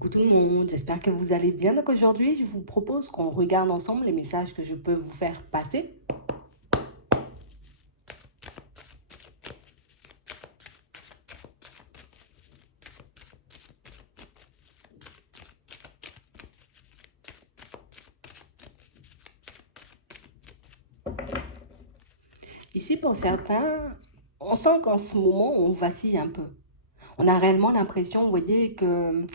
Coucou tout le monde, j'espère que vous allez bien. Donc aujourd'hui, je vous propose qu'on regarde ensemble les messages que je peux vous faire passer. Ici, pour certains, on sent qu'en ce moment, on vacille un peu. On a réellement l'impression, vous voyez, que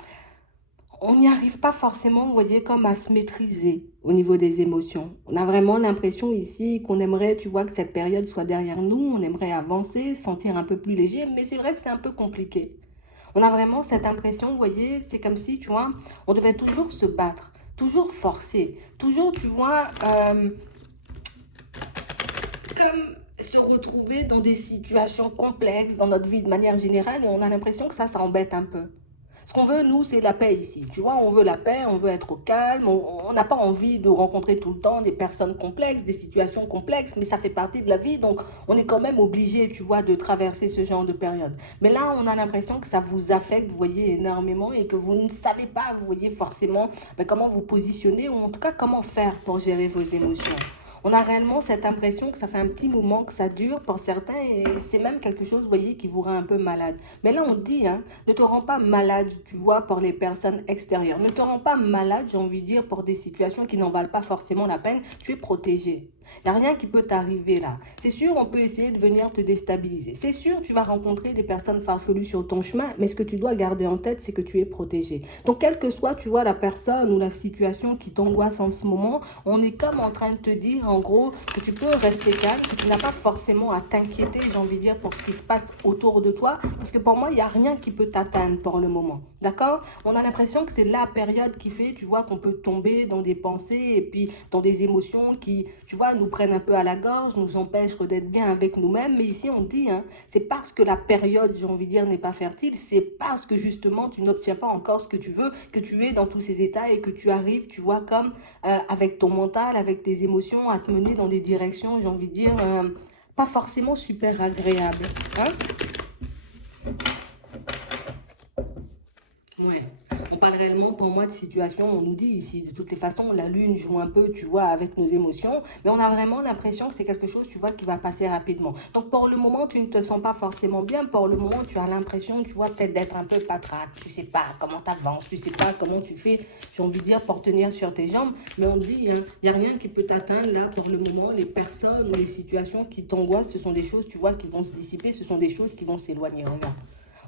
on n'y arrive pas forcément, vous voyez, comme à se maîtriser au niveau des émotions. On a vraiment l'impression ici qu'on aimerait, tu vois, que cette période soit derrière nous. On aimerait avancer, se sentir un peu plus léger, mais c'est vrai que c'est un peu compliqué. On a vraiment cette impression, vous voyez, c'est comme si, tu vois, on devait toujours se battre, toujours forcer, toujours, tu vois, comme se retrouver dans des situations complexes dans notre vie de manière générale et on a l'impression que ça embête un peu. Ce qu'on veut, nous, c'est la paix ici. Tu vois, on veut la paix, on veut être au calme, on n'a pas envie de rencontrer tout le temps des personnes complexes, des situations complexes, mais ça fait partie de la vie, donc on est quand même obligé, tu vois, de traverser ce genre de période. Mais là, on a l'impression que ça vous affecte, vous voyez, énormément et que vous ne savez pas, vous voyez, forcément comment vous positionner ou en tout cas comment faire pour gérer vos émotions. On a réellement cette impression que ça fait un petit moment que ça dure pour certains et c'est même quelque chose, vous voyez, qui vous rend un peu malade. Mais là, on dit, hein, ne te rends pas malade, tu vois, pour les personnes extérieures. Ne te rends pas malade, j'ai envie de dire, pour des situations qui n'en valent pas forcément la peine. Tu es protégé. Il n'y a rien qui peut t'arriver là. C'est sûr, on peut essayer de venir te déstabiliser. C'est sûr, tu vas rencontrer des personnes farfelues sur ton chemin, mais ce que tu dois garder en tête, c'est que tu es protégé. Donc, quelle que soit, tu vois, la personne ou la situation qui t'angoisse en ce moment, on est comme en train de te dire, en gros, que tu peux rester calme, que tu n'as pas forcément à t'inquiéter, j'ai envie de dire, pour ce qui se passe autour de toi, parce que pour moi, il n'y a rien qui peut t'atteindre pour le moment. D'accord? On a l'impression que c'est la période qui fait, tu vois, qu'on peut tomber dans des pensées et puis dans des émotions qui, tu vois, nous prennent un peu à la gorge, nous empêchent d'être bien avec nous-mêmes. Mais ici, on dit, hein, c'est parce que la période, j'ai envie de dire, n'est pas fertile, c'est parce que justement, tu n'obtiens pas encore ce que tu veux, que tu es dans tous ces états et que tu arrives, tu vois, comme avec ton mental, avec tes émotions, à te mener dans des directions, j'ai envie de dire, pas forcément super agréables. Hein? Ouais. On parle réellement pour moi de situation, on nous dit ici, de toutes les façons, la lune joue un peu, tu vois, avec nos émotions, mais on a vraiment l'impression que c'est quelque chose, tu vois, qui va passer rapidement. Donc pour le moment, tu ne te sens pas forcément bien, pour le moment, tu as l'impression, tu vois, peut-être d'être un peu patraque, tu sais pas comment tu avances, tu sais pas comment tu fais, j'ai envie de dire, pour tenir sur tes jambes, mais on dit, hein, il n'y a rien qui peut t'atteindre là pour le moment, les personnes ou les situations qui t'angoissent, ce sont des choses, tu vois, qui vont se dissiper, ce sont des choses qui vont s'éloigner, regarde.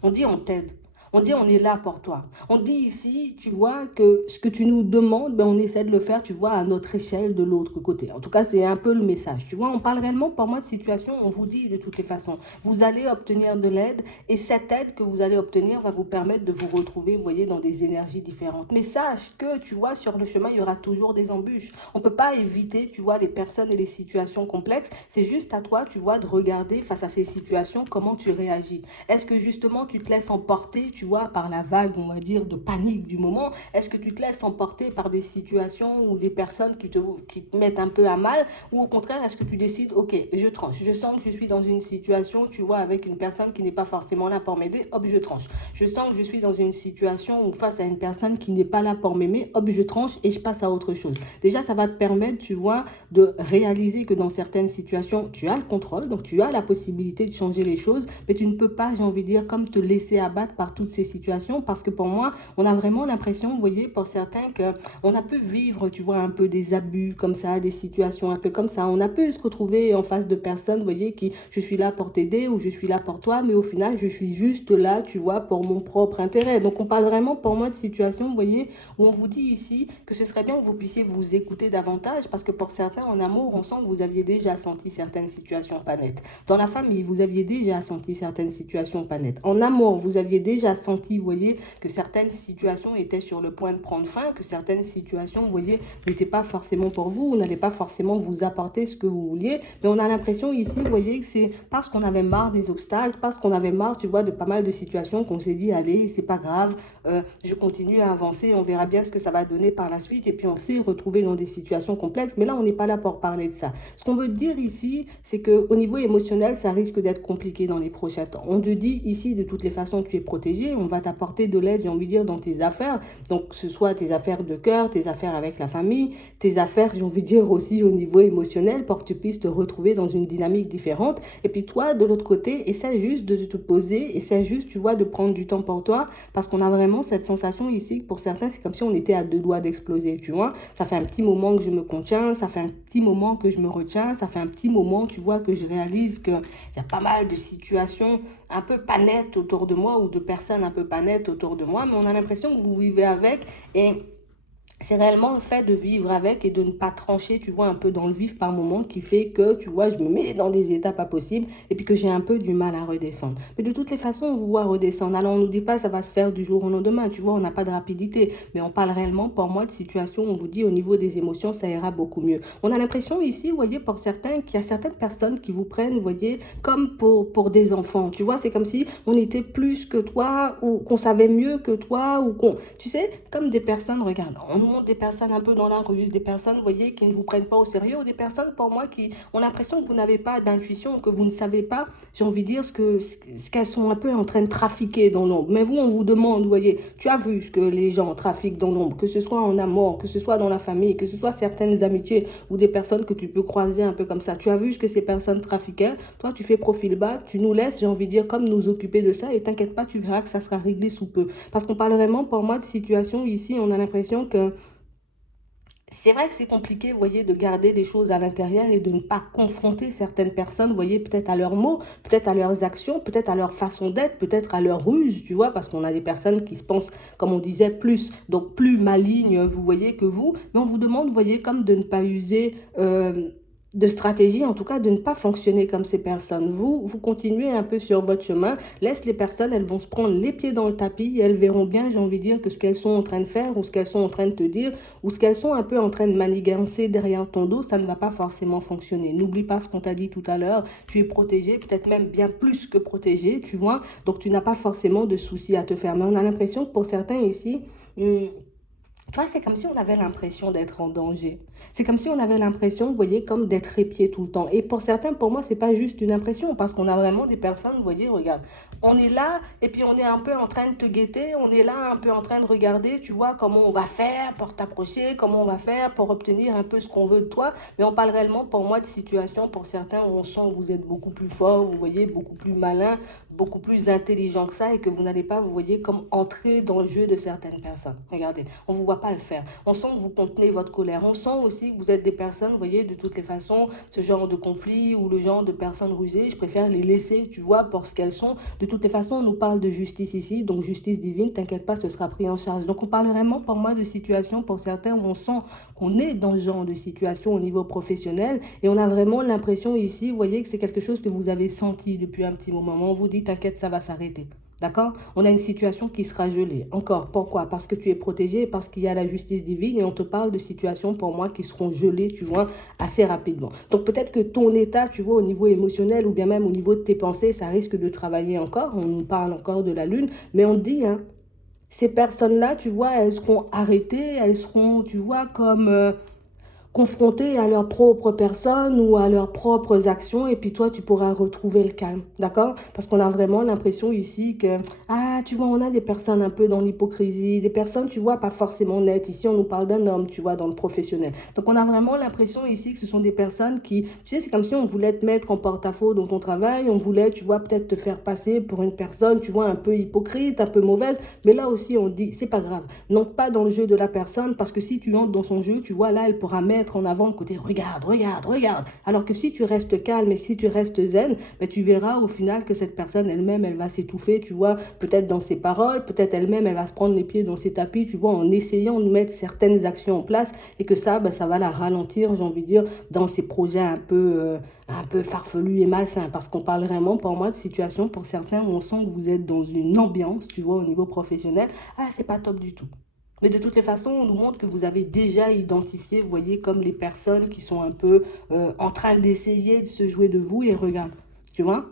On dit on t'aide. On dit on est là pour toi. On dit ici, tu vois, que ce que tu nous demandes, ben, on essaie de le faire, tu vois, à notre échelle de l'autre côté. En tout cas, c'est un peu le message. Tu vois, on parle réellement pour moi de situation, on vous dit de toutes les façons, vous allez obtenir de l'aide et cette aide que vous allez obtenir va vous permettre de vous retrouver, vous voyez, dans des énergies différentes. Mais sache que, tu vois, sur le chemin, il y aura toujours des embûches. On ne peut pas éviter, tu vois, les personnes et les situations complexes. C'est juste à toi, tu vois, de regarder face à ces situations comment tu réagis. Est-ce que justement tu te laisses emporter, tu vois, par la vague, on va dire, de panique du moment? Est-ce que tu te laisses emporter par des situations ou des personnes qui te mettent un peu à mal? Ou au contraire, est-ce que tu décides, ok, je tranche. Je sens que je suis dans une situation, tu vois, avec une personne qui n'est pas forcément là pour m'aider, hop, je tranche. Je sens que je suis dans une situation où face à une personne qui n'est pas là pour m'aimer, hop, je tranche et je passe à autre chose. Déjà, ça va te permettre, tu vois, de réaliser que dans certaines situations, tu as le contrôle, donc tu as la possibilité de changer les choses, mais tu ne peux pas, j'ai envie de dire, comme te laisser abattre par toutes ces situations, parce que pour moi, on a vraiment l'impression, vous voyez, pour certains, qu'on a pu vivre, tu vois, un peu des abus comme ça, des situations un peu comme ça. On a pu se retrouver en face de personnes, vous voyez, qui, je suis là pour t'aider ou je suis là pour toi, mais au final, je suis juste là, tu vois, pour mon propre intérêt. Donc, on parle vraiment pour moi de situations, vous voyez, où on vous dit ici que ce serait bien que vous puissiez vous écouter davantage, parce que pour certains, en amour, on sent que vous aviez déjà senti certaines situations pas nettes. Dans la famille, vous aviez déjà senti certaines situations pas nettes. En amour, vous aviez déjà senti, vous voyez, que certaines situations étaient sur le point de prendre fin, que certaines situations, vous voyez, n'étaient pas forcément pour vous, ou n'allaient pas forcément vous apporter ce que vous vouliez. Mais on a l'impression ici, vous voyez, que c'est parce qu'on avait marre des obstacles, parce qu'on avait marre, tu vois, de pas mal de situations qu'on s'est dit, allez, c'est pas grave, je continue à avancer, on verra bien ce que ça va donner par la suite. Et puis on s'est retrouvé dans des situations complexes. Mais là, on n'est pas là pour parler de ça. Ce qu'on veut dire ici, c'est qu'au niveau émotionnel, ça risque d'être compliqué dans les prochains temps. On te dit ici, de toutes les façons, tu es protégé. t'appuyer, on va t'apporter de l'aide, j'ai envie de dire, dans tes affaires. Donc, que ce soit tes affaires de cœur, tes affaires avec la famille, tes affaires, j'ai envie de dire, aussi au niveau émotionnel, pour que tu puisses te retrouver dans une dynamique différente. Et puis toi, de l'autre côté, essaie juste de te poser, essaie juste, tu vois, de prendre du temps pour toi, parce qu'on a vraiment cette sensation ici, pour certains, c'est comme si on était à deux doigts d'exploser, tu vois. Ça fait un petit moment que je me contiens, ça fait un petit moment que je me retiens, ça fait un petit moment, tu vois, que je réalise qu'il y a pas mal de situations un peu pas nettes autour de moi ou de personnes un peu pas nettes autour de moi, mais on a l'impression que vous vivez avec et c'est réellement le fait de vivre avec et de ne pas trancher, tu vois, un peu dans le vif par moment qui fait que, tu vois, je me mets dans des états pas possibles et puis que j'ai un peu du mal à redescendre. Mais de toutes les façons, on vous voit redescendre. Alors, on ne nous dit pas ça va se faire du jour au lendemain, tu vois, on n'a pas de rapidité. Mais on parle réellement, pour moi, de situation où on vous dit au niveau des émotions, ça ira beaucoup mieux. On a l'impression ici, vous voyez, pour certains, qu'il y a certaines personnes qui vous prennent, vous voyez, comme pour des enfants. Tu vois, c'est comme si on était plus que toi ou qu'on savait mieux que toi ou qu'on, tu sais, comme des personnes, regarde, on nous montre des personnes un peu dans la rue, des personnes, vous voyez, qui ne vous prennent pas au sérieux, ou des personnes, pour moi, qui ont l'impression que vous n'avez pas d'intuition, que vous ne savez pas, j'ai envie de dire, ce qu'elles sont un peu en train de trafiquer dans l'ombre. Mais vous, on vous demande, vous voyez, tu as vu ce que les gens trafiquent dans l'ombre, que ce soit en amour, que ce soit dans la famille, que ce soit certaines amitiés ou des personnes que tu peux croiser un peu comme ça. Tu as vu ce que ces personnes trafiquaient. Toi, tu fais profil bas, tu nous laisses, j'ai envie de dire, comme nous occuper de ça, et t'inquiète pas, tu verras que ça sera réglé sous peu. Parce qu'on parle vraiment, pour moi, de situation ici, on a l'impression que c'est vrai que c'est compliqué, vous voyez, de garder des choses à l'intérieur et de ne pas confronter certaines personnes, vous voyez, peut-être à leurs mots, peut-être à leurs actions, peut-être à leur façon d'être, peut-être à leur ruse, tu vois, parce qu'on a des personnes qui se pensent, comme on disait, plus, donc plus malignes, vous voyez, que vous. Mais on vous demande, vous voyez, comme de ne pas user de stratégie, en tout cas de ne pas fonctionner comme ces personnes. Vous continuez un peu sur votre chemin, laisse les personnes, elles vont se prendre les pieds dans le tapis et elles verront bien, j'ai envie de dire, que ce qu'elles sont en train de faire ou ce qu'elles sont en train de te dire ou ce qu'elles sont un peu en train de manigancer derrière ton dos, ça ne va pas forcément fonctionner. N'oublie pas ce qu'on t'a dit tout à l'heure, tu es protégé, peut-être même bien plus que protégé, tu vois, donc tu n'as pas forcément de soucis à te faire. Mais on a l'impression que pour certains ici, tu vois, c'est comme si on avait l'impression d'être en danger. C'est comme si on avait l'impression, vous voyez, comme d'être épié tout le temps. Et pour certains, pour moi, c'est pas juste une impression, parce qu'on a vraiment des personnes, vous voyez, regarde, on est là, et puis on est un peu en train de te guetter, on est là un peu en train de regarder, tu vois, comment on va faire pour t'approcher, comment on va faire pour obtenir un peu ce qu'on veut de toi. Mais on parle réellement, pour moi, de situation, pour certains, où on sent que vous êtes beaucoup plus fort, vous voyez, beaucoup plus malin, beaucoup plus intelligent que ça, et que vous n'allez pas, vous voyez, comme entrer dans le jeu de certaines personnes. Regardez, on ne vous voit pas le faire. On sent que vous contenez votre colère. On sent aussi que vous êtes des personnes, vous voyez, de toutes les façons, ce genre de conflit ou le genre de personnes rusées, je préfère les laisser, tu vois, pour ce qu'elles sont. De toutes les façons, on nous parle de justice ici, donc justice divine, t'inquiète pas, ce sera pris en charge. Donc on parle vraiment pour moi de situation, pour certains, où on sent qu'on est dans ce genre de situation au niveau professionnel et on a vraiment l'impression ici, vous voyez, que c'est quelque chose que vous avez senti depuis un petit moment. On vous dit, t'inquiète, ça va s'arrêter. D'accord? On a une situation qui sera gelée. Encore, pourquoi? Parce que tu es protégé, parce qu'il y a la justice divine et on te parle de situations pour moi qui seront gelées, tu vois, assez rapidement. Donc peut-être que ton état, tu vois, au niveau émotionnel ou bien même au niveau de tes pensées, ça risque de travailler encore. On nous parle encore de la lune, mais on dit, hein, ces personnes-là, tu vois, elles seront arrêtées, elles seront, tu vois, comme confrontés à leur propre personne ou à leurs propres actions et puis toi tu pourras retrouver le calme, d'accord? Parce qu'on a vraiment l'impression ici que ah tu vois on a des personnes un peu dans l'hypocrisie, des personnes tu vois pas forcément nettes. Ici on nous parle d'un homme tu vois dans le professionnel. Donc on a vraiment l'impression ici que ce sont des personnes qui tu sais c'est comme si on voulait te mettre en porte-à-faux dans ton travail, on voulait tu vois peut-être te faire passer pour une personne tu vois un peu hypocrite, un peu mauvaise, mais là aussi on dit c'est pas grave. Non pas dans le jeu de la personne parce que si tu entres dans son jeu, tu vois là elle pourra mettre en avant le côté regarde, regarde, regarde. Alors que si tu restes calme et si tu restes zen, ben, tu verras au final que cette personne elle-même, elle va s'étouffer, tu vois, peut-être dans ses paroles, peut-être elle-même, elle va se prendre les pieds dans ses tapis, tu vois, en essayant de mettre certaines actions en place et que ça, ben, ça va la ralentir, j'ai envie de dire, dans ses projets un peu farfelus et malsains. Parce qu'on parle vraiment, pour moi, de situation pour certains où on sent que vous êtes dans une ambiance, tu vois, au niveau professionnel. Ah, c'est pas top du tout. Mais de toutes les façons, on nous montre que vous avez déjà identifié, vous voyez, comme les personnes qui sont un peu en train d'essayer de se jouer de vous et regarde, tu vois,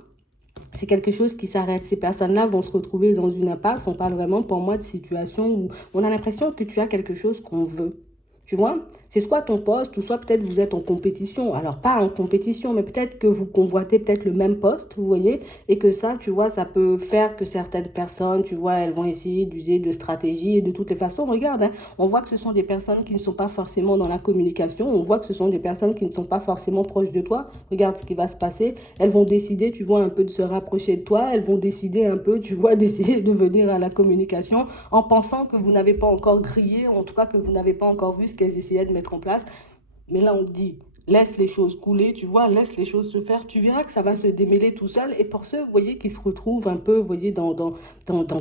c'est quelque chose qui s'arrête. Ces personnes-là vont se retrouver dans une impasse. On parle vraiment pour moi de situation où on a l'impression que tu as quelque chose qu'on veut. Tu vois, c'est soit ton poste ou soit peut-être vous êtes en compétition. Alors pas en compétition, mais peut-être que vous convoitez peut-être le même poste, vous voyez, et que ça, tu vois, ça peut faire que certaines personnes, tu vois, elles vont essayer d'user de stratégies et de toutes les façons. Regarde, hein, on voit que ce sont des personnes qui ne sont pas forcément dans la communication, on voit que ce sont des personnes qui ne sont pas forcément proches de toi. Regarde ce qui va se passer. Elles vont décider, tu vois, un peu de se rapprocher de toi. Elles vont décider un peu, tu vois, d'essayer de venir à la communication en pensant que vous n'avez pas encore grillé, en tout cas que vous n'avez pas encore vu ce qu'elles essayaient de mettre en place. Mais là, on te dit, laisse les choses couler, tu vois, laisse les choses se faire. Tu verras que ça va se démêler tout seul. Et pour ceux, vous voyez, qui se retrouvent un peu, vous voyez, dans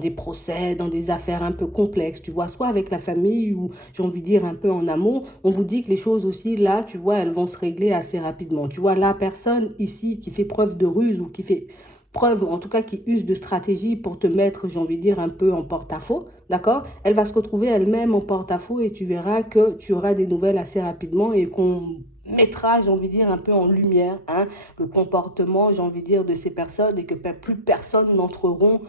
des procès, dans des affaires un peu complexes, tu vois, soit avec la famille ou, j'ai envie de dire, un peu en amour, on vous dit que les choses aussi, là, tu vois, elles vont se régler assez rapidement. Tu vois, la personne ici qui fait preuve de ruse ou qui fait preuve, en tout cas qui use de stratégie pour te mettre, j'ai envie de dire, un peu en porte-à-faux, d'accord? Elle va se retrouver elle-même en porte-à-faux et tu verras que tu auras des nouvelles assez rapidement et qu'on mettra, j'ai envie de dire, un peu en lumière, hein, le comportement, j'ai envie de dire, de ces personnes et que plus personne n'entrera,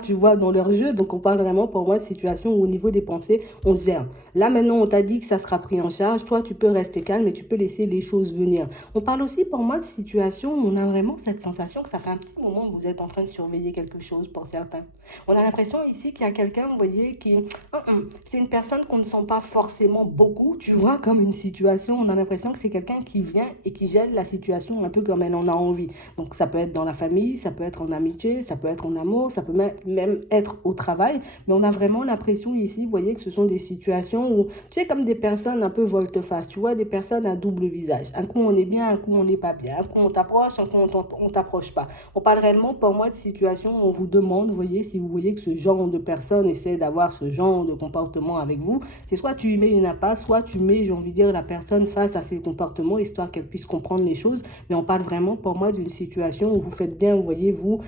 tu vois, dans leur jeu. Donc on parle vraiment pour moi de situation où au niveau des pensées, on se gère. Là maintenant, on t'a dit que ça sera pris en charge. Toi, tu peux rester calme et tu peux laisser les choses venir. On parle aussi pour moi de situation où on a vraiment cette sensation que ça fait un petit moment que vous êtes en train de surveiller quelque chose pour certains. On a l'impression ici qu'il y a quelqu'un, vous voyez, qui... C'est une personne qu'on ne sent pas forcément beaucoup, tu vois, comme une situation. On a l'impression que c'est quelqu'un qui vient et qui gèle la situation un peu comme elle en a envie. Donc ça peut être dans la famille, ça peut être en amitié, ça peut être en amour, ça peut même être au travail. Mais on a vraiment l'impression ici, vous voyez, que ce sont des situations où, tu sais, comme des personnes un peu volte-face, tu vois, des personnes à double visage. Un coup on est bien, un coup on n'est pas bien. Un coup on t'approche, un coup on t'approche pas. On parle réellement pour moi de situations où on vous demande, vous voyez, si vous voyez que ce genre de personne essaie d'avoir ce genre de comportement avec vous, c'est soit tu y mets une impasse, soit tu mets, j'ai envie de dire, la personne face à ses comportements, histoire qu'elle puisse comprendre les choses. Mais on parle vraiment pour moi d'une situation où vous faites bien, vous voyez, vous...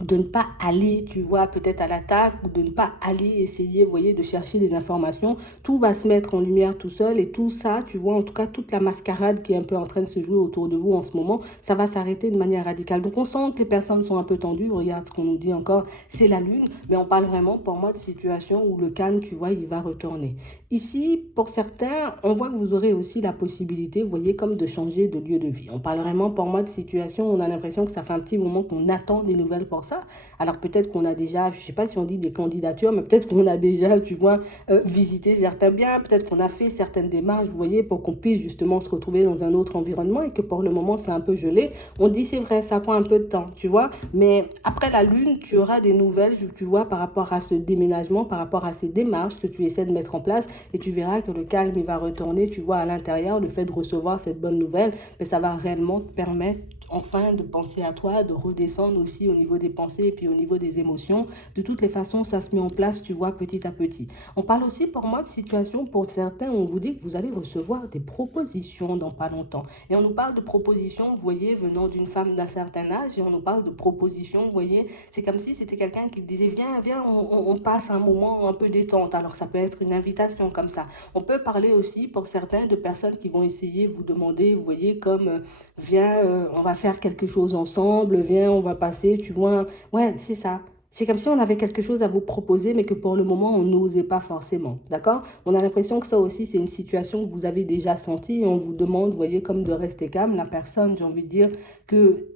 de ne pas aller, tu vois, peut-être à l'attaque ou de ne pas aller essayer, vous voyez, de chercher des informations. Tout va se mettre en lumière tout seul et tout ça, tu vois, en tout cas, toute la mascarade qui est un peu en train de se jouer autour de vous en ce moment, ça va s'arrêter de manière radicale. Donc, on sent que les personnes sont un peu tendues. Regarde ce qu'on nous dit encore, c'est la lune, mais on parle vraiment pour moi de situation où le calme, tu vois, il va retourner. Ici, pour certains, on voit que vous aurez aussi la possibilité, vous voyez, comme de changer de lieu de vie. On parle vraiment pour moi de situation où on a l'impression que ça fait un petit moment qu'on attend des nouvelles pour ça. Alors peut-être qu'on a déjà, je ne sais pas si on dit des candidatures, mais peut-être qu'on a déjà, tu vois, visité certains biens, peut-être qu'on a fait certaines démarches, vous voyez, pour qu'on puisse justement se retrouver dans un autre environnement et que pour le moment, c'est un peu gelé. On dit, c'est vrai, ça prend un peu de temps, tu vois, mais après la lune, tu auras des nouvelles, tu vois, par rapport à ce déménagement, par rapport à ces démarches que tu essaies de mettre en place et tu verras que le calme, il va retourner, tu vois, à l'intérieur, le fait de recevoir cette bonne nouvelle, mais ça va réellement te permettre enfin de penser à toi, de redescendre aussi au niveau des pensées et puis au niveau des émotions. De toutes les façons, ça se met en place, tu vois, petit à petit. On parle aussi pour moi de situation pour certains où on vous dit que vous allez recevoir des propositions dans pas longtemps. Et on nous parle de propositions, vous voyez, venant d'une femme d'un certain âge et on nous parle de propositions, vous voyez, c'est comme si c'était quelqu'un qui disait, viens, viens, on passe un moment un peu détente. Alors ça peut être une invitation comme ça. On peut parler aussi pour certains de personnes qui vont essayer de vous demander, vous voyez, comme viens, on va faire quelque chose ensemble, viens, on va passer, tu vois. Ouais, c'est ça. C'est comme si on avait quelque chose à vous proposer, mais que pour le moment, on n'osait pas forcément. D'accord? On a l'impression que ça aussi, c'est une situation que vous avez déjà sentie et on vous demande, vous voyez, comme de rester calme. La personne, j'ai envie de dire que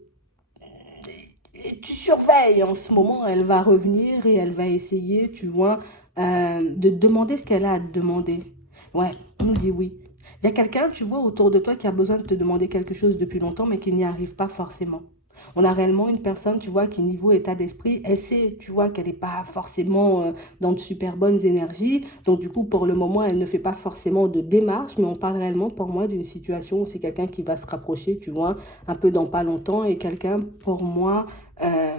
tu surveilles en ce moment, elle va revenir et elle va essayer, tu vois, de demander ce qu'elle a à te demander. Ouais, on nous dit oui. Il y a quelqu'un, tu vois, autour de toi qui a besoin de te demander quelque chose depuis longtemps, mais qui n'y arrive pas forcément. On a réellement une personne, tu vois, qui niveau état d'esprit, elle sait, tu vois, qu'elle n'est pas forcément dans de super bonnes énergies. Donc, du coup, pour le moment, elle ne fait pas forcément de démarche, mais on parle réellement, pour moi, d'une situation où c'est quelqu'un qui va se rapprocher, tu vois, un peu dans pas longtemps, et quelqu'un, pour moi, euh,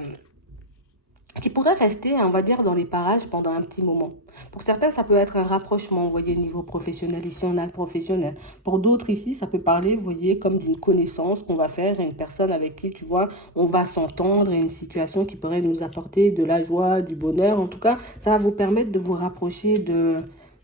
qui pourrait rester, on va dire, dans les parages pendant un petit moment. Pour certains, ça peut être un rapprochement, vous voyez, niveau professionnel, ici on a le professionnel. Pour d'autres ici, ça peut parler, vous voyez, comme d'une connaissance qu'on va faire, une personne avec qui, tu vois, on va s'entendre et une situation qui pourrait nous apporter de la joie, du bonheur. En tout cas, ça va vous permettre de vous rapprocher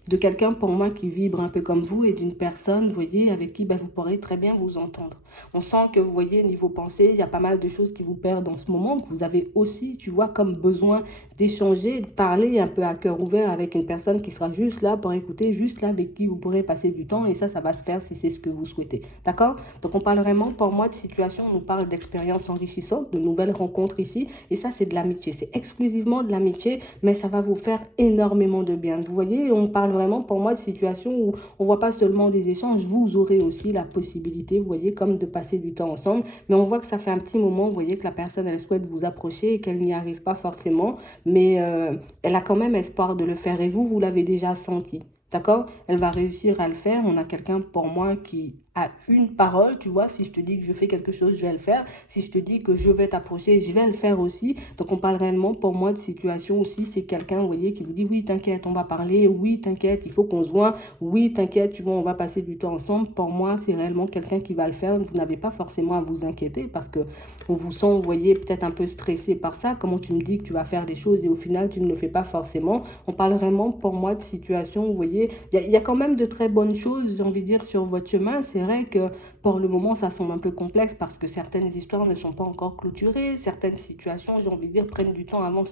de quelqu'un pour moi qui vibre un peu comme vous et d'une personne, vous voyez, avec qui ben, vous pourrez très bien vous entendre. On sent que, vous voyez, niveau pensée, il y a pas mal de choses qui vous perdent en ce moment, que vous avez aussi, tu vois, comme besoin d'échanger, de parler un peu à cœur ouvert avec une personne qui sera juste là pour écouter, juste là avec qui vous pourrez passer du temps et ça va se faire si c'est ce que vous souhaitez. D'accord? Donc on parle vraiment, pour moi, de situation, on nous parle d'expériences enrichissantes, de nouvelles rencontres ici et ça c'est de l'amitié, c'est exclusivement de l'amitié, mais ça va vous faire énormément de bien. Vous voyez, on parle vraiment pour moi de situation où on voit pas seulement des échanges, vous aurez aussi la possibilité, vous voyez, comme de passer du temps ensemble, mais on voit que ça fait un petit moment, vous voyez, que la personne, elle souhaite vous approcher et qu'elle n'y arrive pas forcément, mais elle a quand même espoir de le faire et vous l'avez déjà senti. D'accord? Elle va réussir à le faire. On a quelqu'un pour moi qui a une parole, tu vois. Si je te dis que je fais quelque chose, je vais le faire. Si je te dis que je vais t'approcher, je vais le faire aussi. Donc, on parle réellement pour moi de situation aussi. C'est quelqu'un, vous voyez, qui vous dit oui, t'inquiète, on va parler. Oui, t'inquiète, il faut qu'on se voit. Oui, t'inquiète, tu vois, on va passer du temps ensemble. Pour moi, c'est réellement quelqu'un qui va le faire. Vous n'avez pas forcément à vous inquiéter parce que on vous sent, vous voyez, peut-être un peu stressé par ça. Comment tu me dis que tu vas faire des choses et au final, tu ne le fais pas forcément. On parle vraiment pour moi de situation, vous voyez. Il y a quand même de très bonnes choses, j'ai envie de dire, sur votre chemin. C'est vrai que pour le moment, ça semble un peu complexe parce que certaines histoires ne sont pas encore clôturées. Certaines situations, j'ai envie de dire, prennent du temps avant de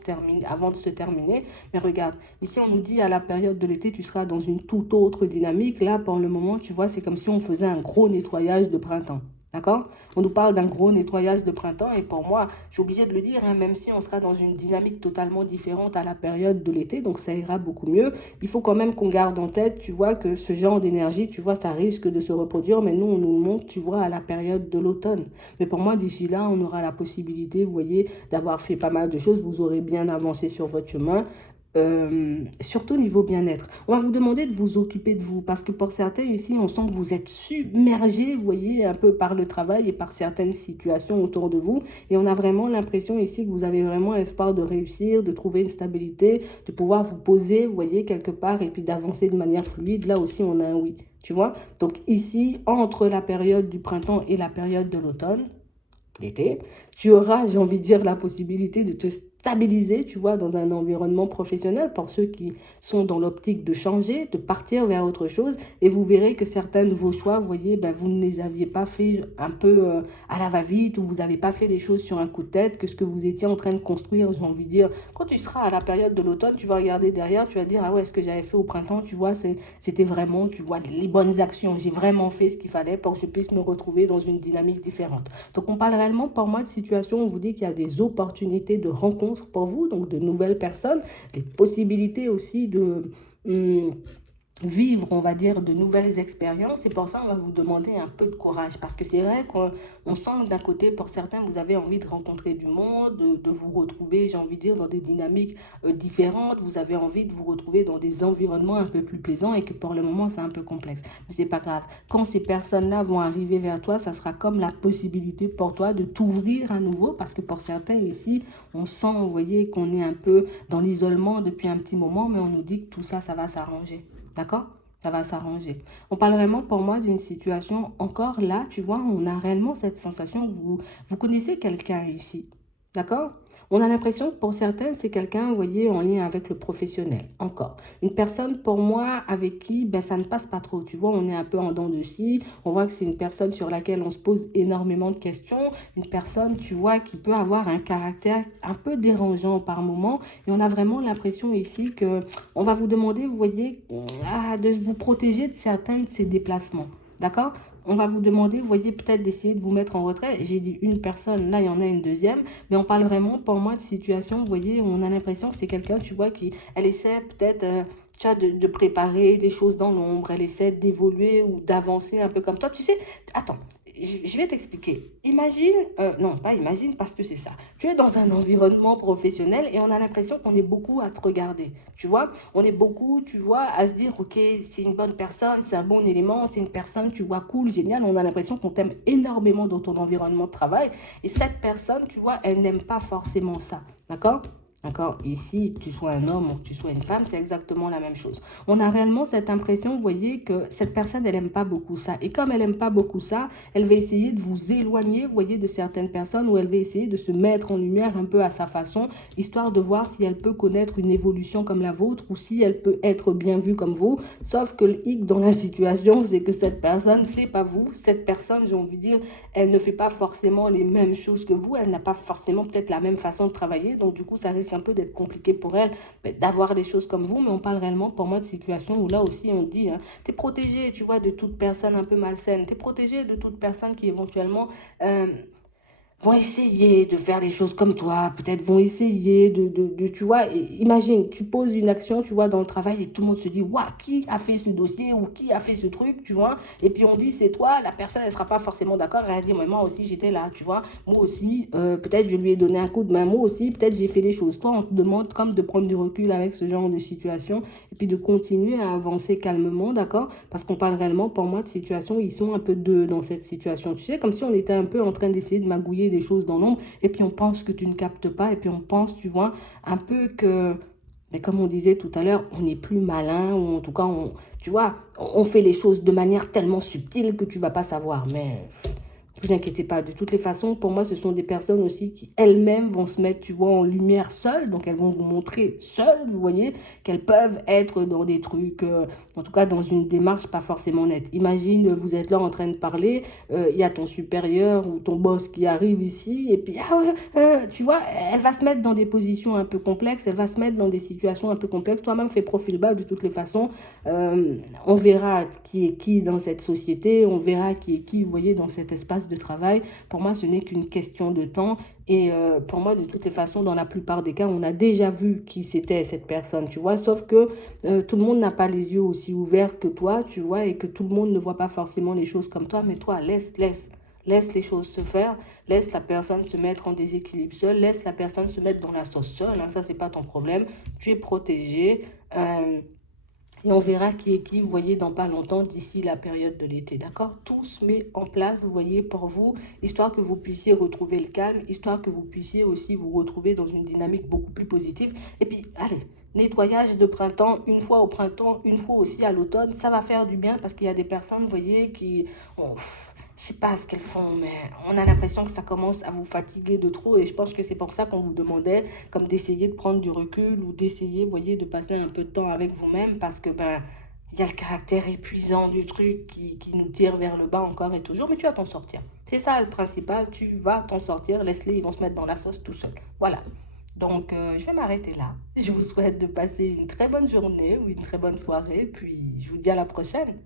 se terminer. Mais regarde, ici, on nous dit à la période de l'été, tu seras dans une toute autre dynamique. Là, pour le moment, tu vois, c'est comme si on faisait un gros nettoyage de printemps. D'accord? On nous parle d'un gros nettoyage de printemps et pour moi, je suis obligée de le dire, hein, même si on sera dans une dynamique totalement différente à la période de l'été, donc ça ira beaucoup mieux, il faut quand même qu'on garde en tête, tu vois, que ce genre d'énergie, tu vois, ça risque de se reproduire, mais nous, on nous le montre, tu vois, à la période de l'automne. Mais pour moi, d'ici là, on aura la possibilité, vous voyez, d'avoir fait pas mal de choses, vous aurez bien avancé sur votre chemin. Surtout niveau bien-être. On va vous demander de vous occuper de vous parce que pour certains ici, on sent que vous êtes submergé, vous voyez, un peu par le travail et par certaines situations autour de vous. Et on a vraiment l'impression ici que vous avez vraiment espoir de réussir, de trouver une stabilité, de pouvoir vous poser, vous voyez, quelque part et puis d'avancer de manière fluide. Là aussi, on a un oui. Tu vois? Donc ici, entre la période du printemps et la période de l'automne, l'été, tu auras, j'ai envie de dire, la possibilité de te stabiliser, tu vois, dans un environnement professionnel pour ceux qui sont dans l'optique de changer, de partir vers autre chose. Et vous verrez que certains de vos choix, vous voyez, ben, vous ne les aviez pas fait un peu à la va-vite ou vous n'avez pas fait des choses sur un coup de tête, que ce que vous étiez en train de construire, j'ai envie de dire. Quand tu seras à la période de l'automne, tu vas regarder derrière, tu vas dire, ah ouais, ce que j'avais fait au printemps, tu vois, c'était vraiment, tu vois, les bonnes actions. J'ai vraiment fait ce qu'il fallait pour que je puisse me retrouver dans une dynamique différente. Donc, on parle réellement pour moi de situation où on vous dit qu'il y a des opportunités de rencontre pour vous, donc de nouvelles personnes, des possibilités aussi de vivre, on va dire, de nouvelles expériences. Et pour ça, on va vous demander un peu de courage. Parce que c'est vrai qu'on sent que d'un côté, pour certains, vous avez envie de rencontrer du monde, de vous retrouver, j'ai envie de dire, dans des dynamiques différentes. Vous avez envie de vous retrouver dans des environnements un peu plus plaisants et que pour le moment, c'est un peu complexe. Mais c'est pas grave. Quand ces personnes-là vont arriver vers toi, ça sera comme la possibilité pour toi de t'ouvrir à nouveau. Parce que pour certains ici, on sent, vous voyez, qu'on est un peu dans l'isolement depuis un petit moment, mais on nous dit que tout ça, ça va s'arranger. D'accord? Ça va s'arranger. On parle vraiment pour moi d'une situation encore là, tu vois, on a réellement cette sensation que vous connaissez quelqu'un ici. D'accord? On a l'impression que pour certains, c'est quelqu'un, vous voyez, en lien avec le professionnel. Encore. Une personne, pour moi, avec qui ben, ça ne passe pas trop. Tu vois, on est un peu en dents de scie. On voit que c'est une personne sur laquelle on se pose énormément de questions. Une personne, tu vois, qui peut avoir un caractère un peu dérangeant par moment. Et on a vraiment l'impression ici que on va vous demander, vous voyez, de vous protéger de certains de ces déplacements. D'accord? On va vous demander, vous voyez, peut-être d'essayer de vous mettre en retrait. J'ai dit une personne, là, il y en a une deuxième. Mais on parle vraiment, pour moi, de situation, vous voyez, on a l'impression que c'est quelqu'un, tu vois, qui, elle essaie peut-être, tu vois, de préparer des choses dans l'ombre. Elle essaie d'évoluer ou d'avancer un peu comme toi. Tu sais, attends, je vais t'expliquer. Imagine, non, pas imagine parce que c'est ça. Tu es dans un environnement professionnel et on a l'impression qu'on est beaucoup à te regarder. Tu vois, on est beaucoup, tu vois, à se dire, ok, c'est une bonne personne, c'est un bon élément, c'est une personne, tu vois, cool, génial. On a l'impression qu'on t'aime énormément dans ton environnement de travail. Et cette personne, tu vois, elle n'aime pas forcément ça. D'accord? D'accord? Et si tu sois un homme ou que tu sois une femme, c'est exactement la même chose. On a réellement cette impression, vous voyez, que cette personne, elle aime pas beaucoup ça. Et comme elle aime pas beaucoup ça, elle va essayer de vous éloigner, vous voyez, de certaines personnes, ou elle va essayer de se mettre en lumière un peu à sa façon, histoire de voir si elle peut connaître une évolution comme la vôtre ou si elle peut être bien vue comme vous. Sauf que le hic dans la situation, c'est que cette personne, c'est pas vous. Cette personne, j'ai envie de dire, elle ne fait pas forcément les mêmes choses que vous, elle n'a pas forcément peut-être la même façon de travailler, donc du coup ça risque un peu d'être compliqué pour elle d'avoir des choses comme vous, mais on parle réellement pour moi de situation où là aussi on dit, hein, tu es protégé, tu vois, de toute personne un peu malsaine, tu es protégé de toute personne qui éventuellement euh, vont essayer de faire les choses comme toi, peut-être vont essayer tu vois, imagine, tu poses une action, tu vois, dans le travail et tout le monde se dit, waouh, qui a fait ce dossier ou qui a fait ce truc, tu vois, et puis on dit, c'est toi, la personne, elle sera pas forcément d'accord, elle dit, moi aussi, j'étais là, tu vois, moi aussi, peut-être je lui ai donné un coup de main, moi aussi, peut-être j'ai fait les choses. Toi, on te demande comme de prendre du recul avec ce genre de situation et puis de continuer à avancer calmement, d'accord? Parce qu'on parle réellement, pour moi, de situations où ils sont un peu deux dans cette situation. Tu sais, comme si on était un peu en train d'essayer de magouiller des choses dans l'ombre, et puis on pense que tu ne captes pas, et puis on pense, tu vois, un peu que, mais comme on disait tout à l'heure, on est plus malin, ou en tout cas, tu vois, on fait les choses de manière tellement subtile que tu vas pas savoir. Mais ne vous inquiétez pas, de toutes les façons, pour moi, ce sont des personnes aussi qui elles-mêmes vont se mettre, tu vois, en lumière seules. Donc, elles vont vous montrer seules, vous voyez, qu'elles peuvent être dans des trucs, en tout cas dans une démarche pas forcément nette. Imagine, vous êtes là en train de parler, il y a ton supérieur ou ton boss qui arrive ici, et puis, ah ouais, tu vois, elle va se mettre dans des positions un peu complexes, elle va se mettre dans des situations un peu complexes. Toi-même, fais profil bas de toutes les façons. On verra qui est qui dans cette société, on verra qui est qui, vous voyez, dans cet espace de travail. Pour moi, ce n'est qu'une question de temps. Et pour moi, de toutes les façons, dans la plupart des cas, on a déjà vu qui c'était cette personne, tu vois. Sauf que tout le monde n'a pas les yeux aussi ouverts que toi, tu vois, et que tout le monde ne voit pas forcément les choses comme toi. Mais toi, laisse les choses se faire, laisse la personne se mettre en déséquilibre seule, laisse la personne se mettre dans la sauce seule, hein, ça, c'est pas ton problème. Tu es protégé. Et on verra qui est qui, vous voyez, dans pas longtemps, d'ici la période de l'été, d'accord? Tout se met en place, vous voyez, pour vous, histoire que vous puissiez retrouver le calme, histoire que vous puissiez aussi vous retrouver dans une dynamique beaucoup plus positive. Et puis, allez, nettoyage de printemps, une fois au printemps, une fois aussi à l'automne, ça va faire du bien parce qu'il y a des personnes, vous voyez, qui... je sais pas ce qu'elles font, mais on a l'impression que ça commence à vous fatiguer de trop et je pense que c'est pour ça qu'on vous demandait comme d'essayer de prendre du recul ou d'essayer, vous voyez, de passer un peu de temps avec vous-même parce que, ben, il y a le caractère épuisant du truc qui nous tire vers le bas encore et toujours, mais tu vas t'en sortir. C'est ça le principal, tu vas t'en sortir, laisse-les, ils vont se mettre dans la sauce tout seuls. Voilà. Donc, je vais m'arrêter là. Je vous souhaite de passer une très bonne journée ou une très bonne soirée, puis je vous dis à la prochaine.